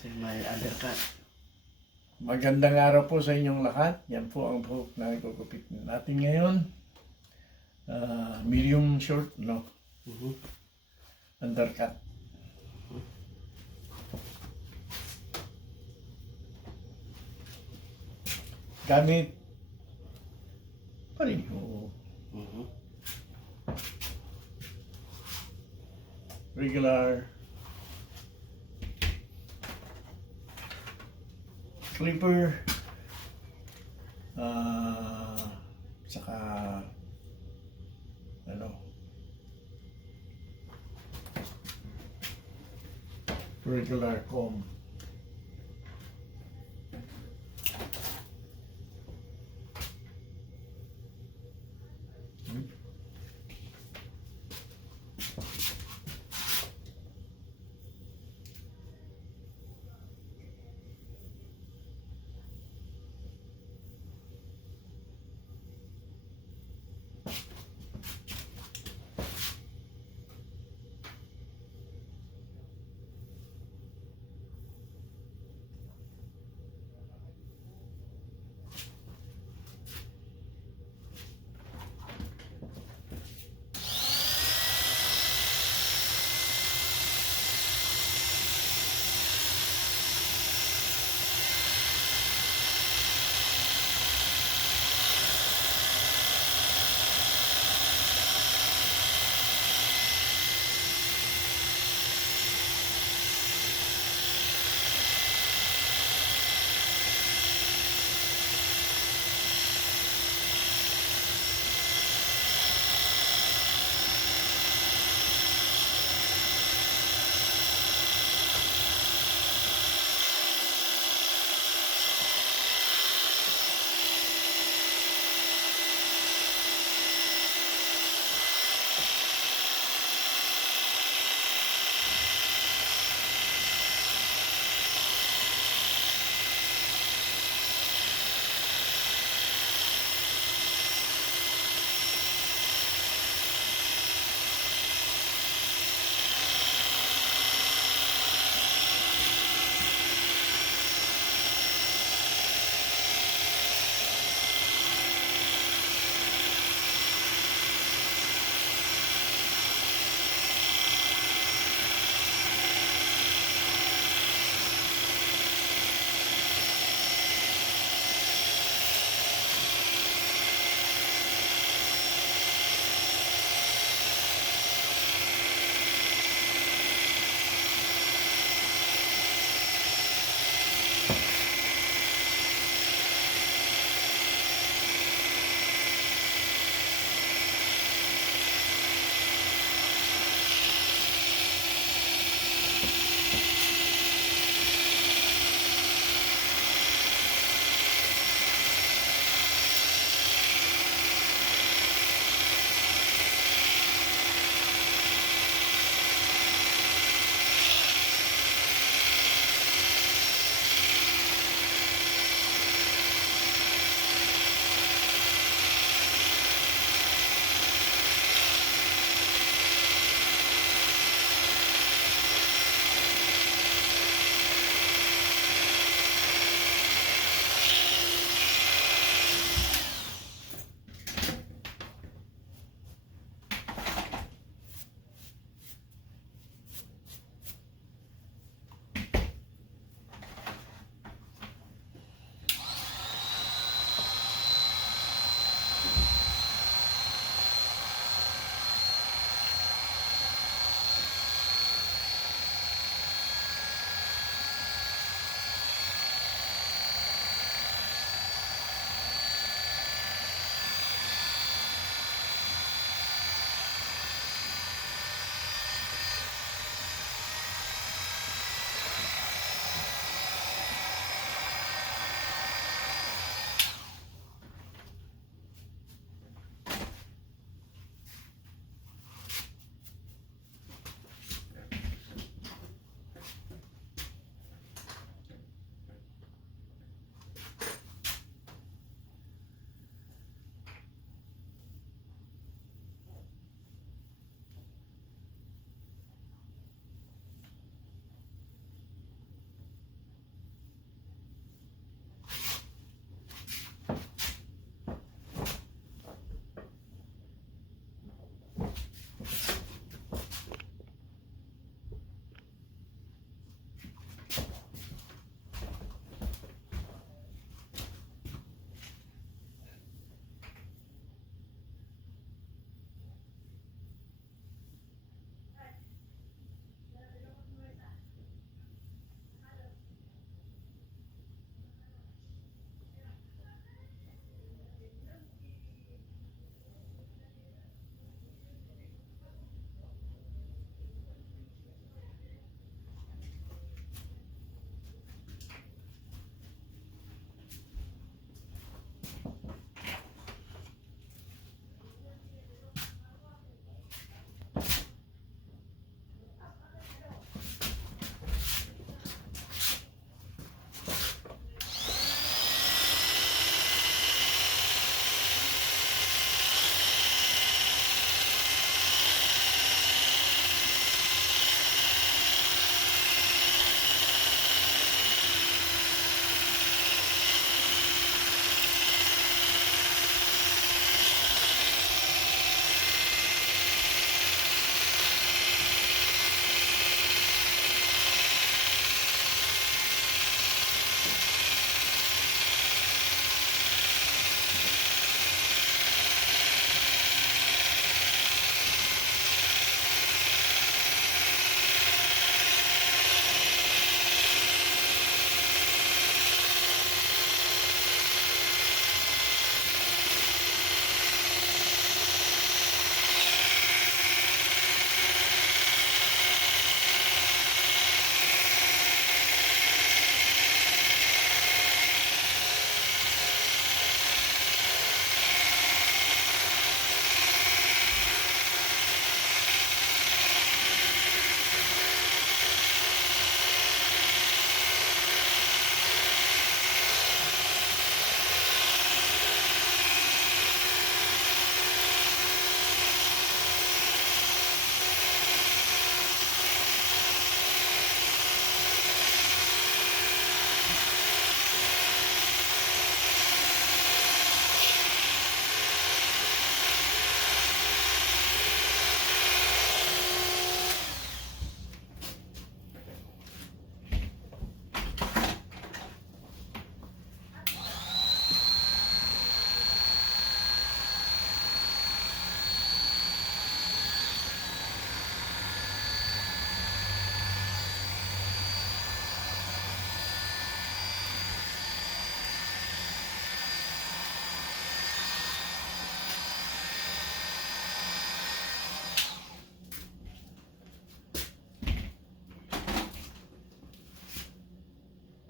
May undercut. Magandang araw po sa inyong lahat. Yan po ang buhok na igugupit natin ngayon. Medium short, no? Undercut. Gamit pareho. Regular clipper, saka regular comb.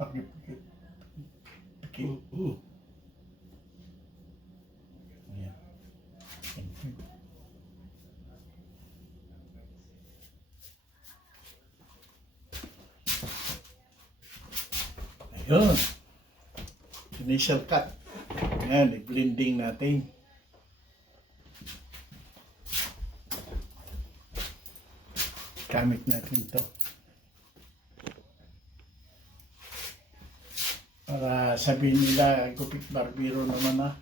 Pakipikit. Okay. Ayan. Thank you. Ayun. Initial cut. Ayan, i-blending natin. Gamit natin to. Para sabihin nila, gupit barbero naman ah.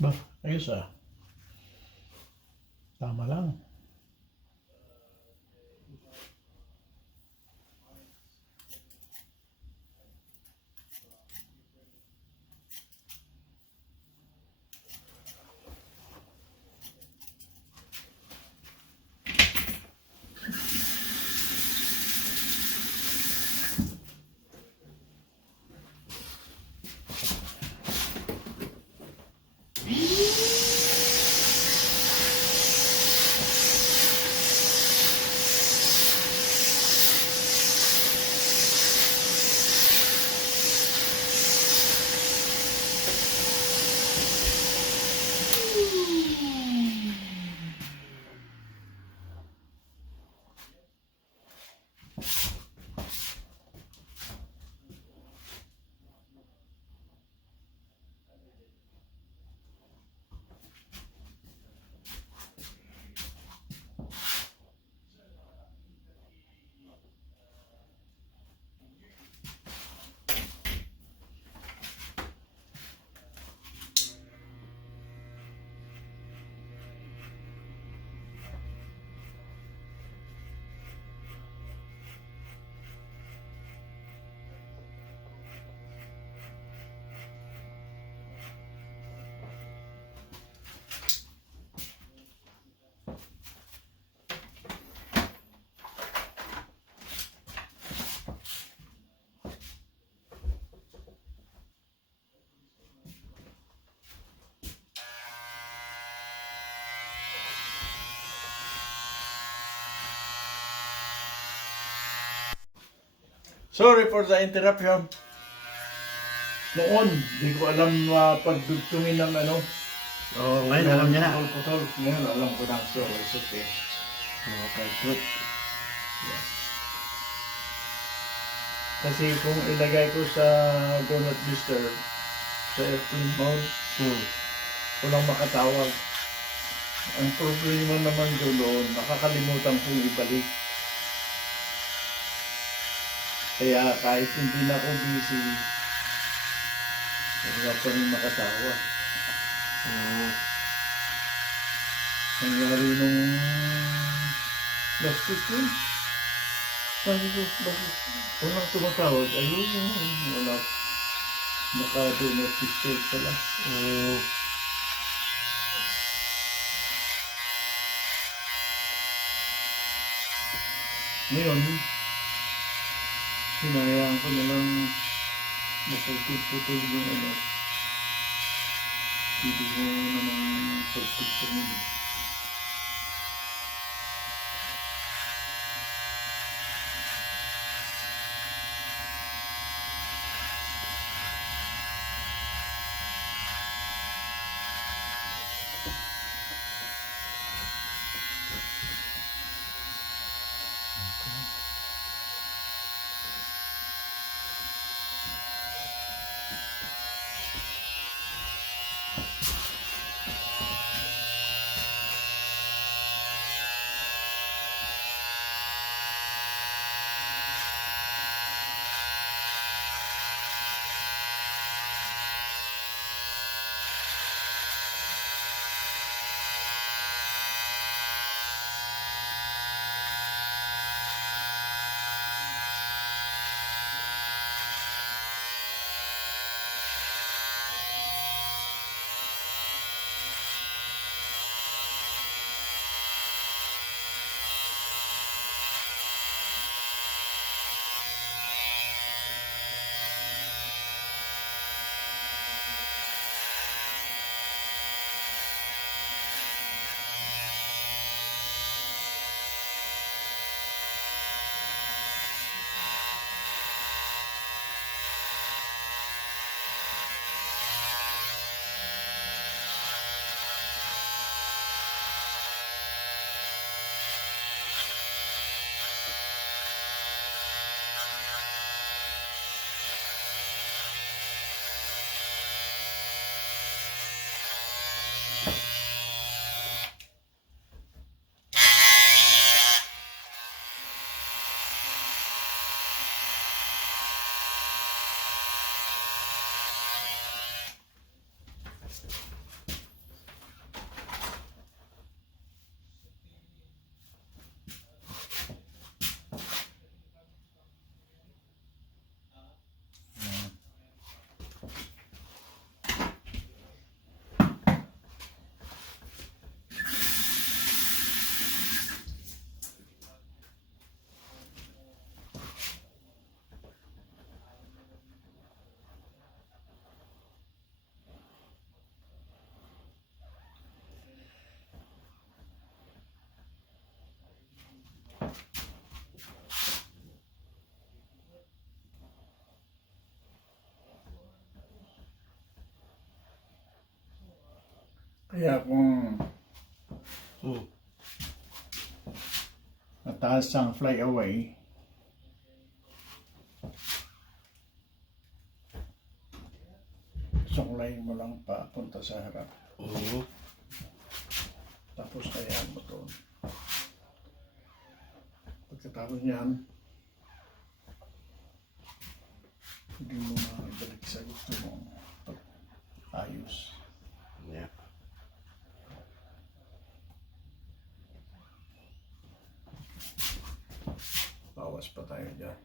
Bah, ayos ah. Tama lang. Sorry for the interruption. Noon, di ko alam pagdugtungin ng ano. Oo, ngayon alam niya na. Putol-putol. Ngayon alam ko na. So, it's okay. Okay, good. Yeah. Kasi kung ilagay ko sa Do Not Disturb, sa airplane mode, walang makatawag. Ang problema naman doon, nakakalimutan kong ibalik. Kaya kahit hindi na ako busy, wala pa rin makatawag. Nangyari nung last week yun. Sabi ko, bakit walang tumatawag? Ayun, wala. Naka-Do Not Disturb pala. Ngayon, hinayaan ko na lang napagputol yung ano. Hindi ko naman pagputulin. Kaya kung mataas ang flyaway, sunglayin mo lang papunta sa harap. Tapos hayaan mo doon. Pagkatapos niyan, hindi mo na ibalik sa gusto mong ayos. Yeah. Bawas pa tayo dyan.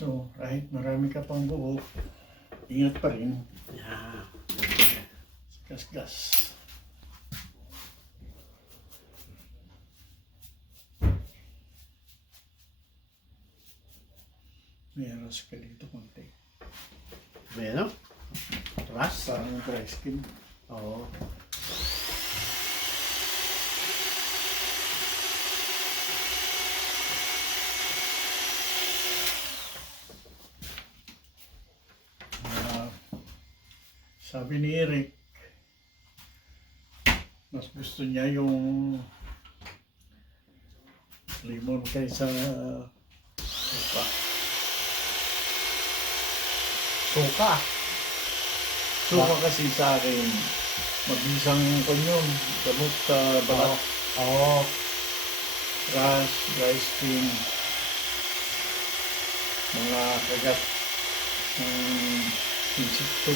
So, kahit marami ka pang buhok, ingat pa rin Yan. sa gasgas. Meron ka dito konti. Bueno. Ras. Parang dry skin. Oo. Sabi ni Eric, mas gusto niya yung limon kaysa suka. Suka. Suka kasi sa akin, mabisang kanyon, gamot sa balat, Oo. rash, dry skin, mga kagat ng insekto.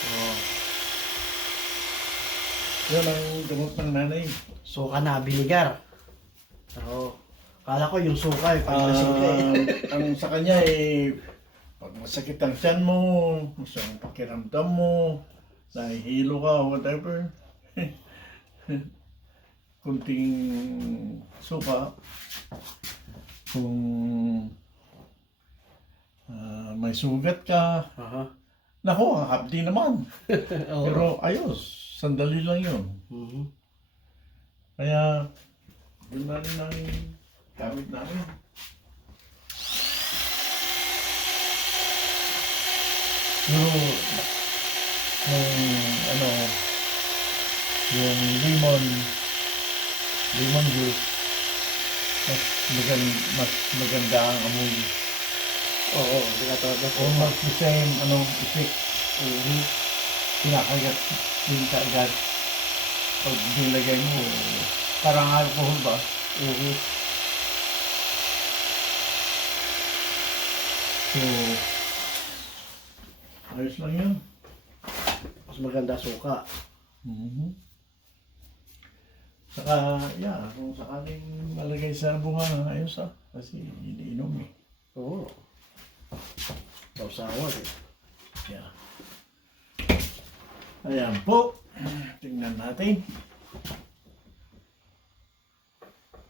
Oo. Yan ang gamot ng nanay. Suka na vinegar. Oo. Kala ko yung suka eh. Pagkasing ka eh. Ang sa kanya pag masakit ang tiyan mo, masakit ang pakiramdam mo, nahihilo ka, whatever. Kunting suka. Kung may sugat ka, Aha. naku, hapdi naman. Oo. Pero ayos, sandali lang yun. Mhm. Kaya, yun na rin ang gamit namin. Yung yung lemon juice, mas maganda ang amoy. Oo. Hindi ka talaga Almost the same, effect. Mhm. Kinakagat din ka agad. Pag nilagay mo, parang alcohol ba? Mhm. So, ayos lang yun. Mas maganda suka. Mhm. Saka, kung sakaling malagay sa bunga, ayos kasi iniinom eh. Oo. Sausawan eh. Yeah. Ayan po. Tingnan natin.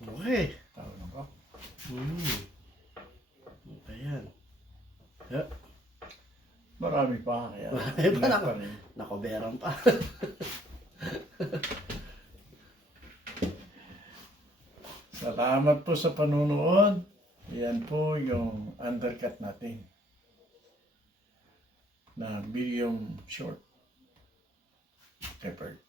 Okay. Tawag na ba? Ayan. Yeah. Marami pa. Kaya, Marami pa, ingat nako. rin. Nakoberan pa. Salamat po sa panunood. Yan po yung undercut natin na medium short pepper.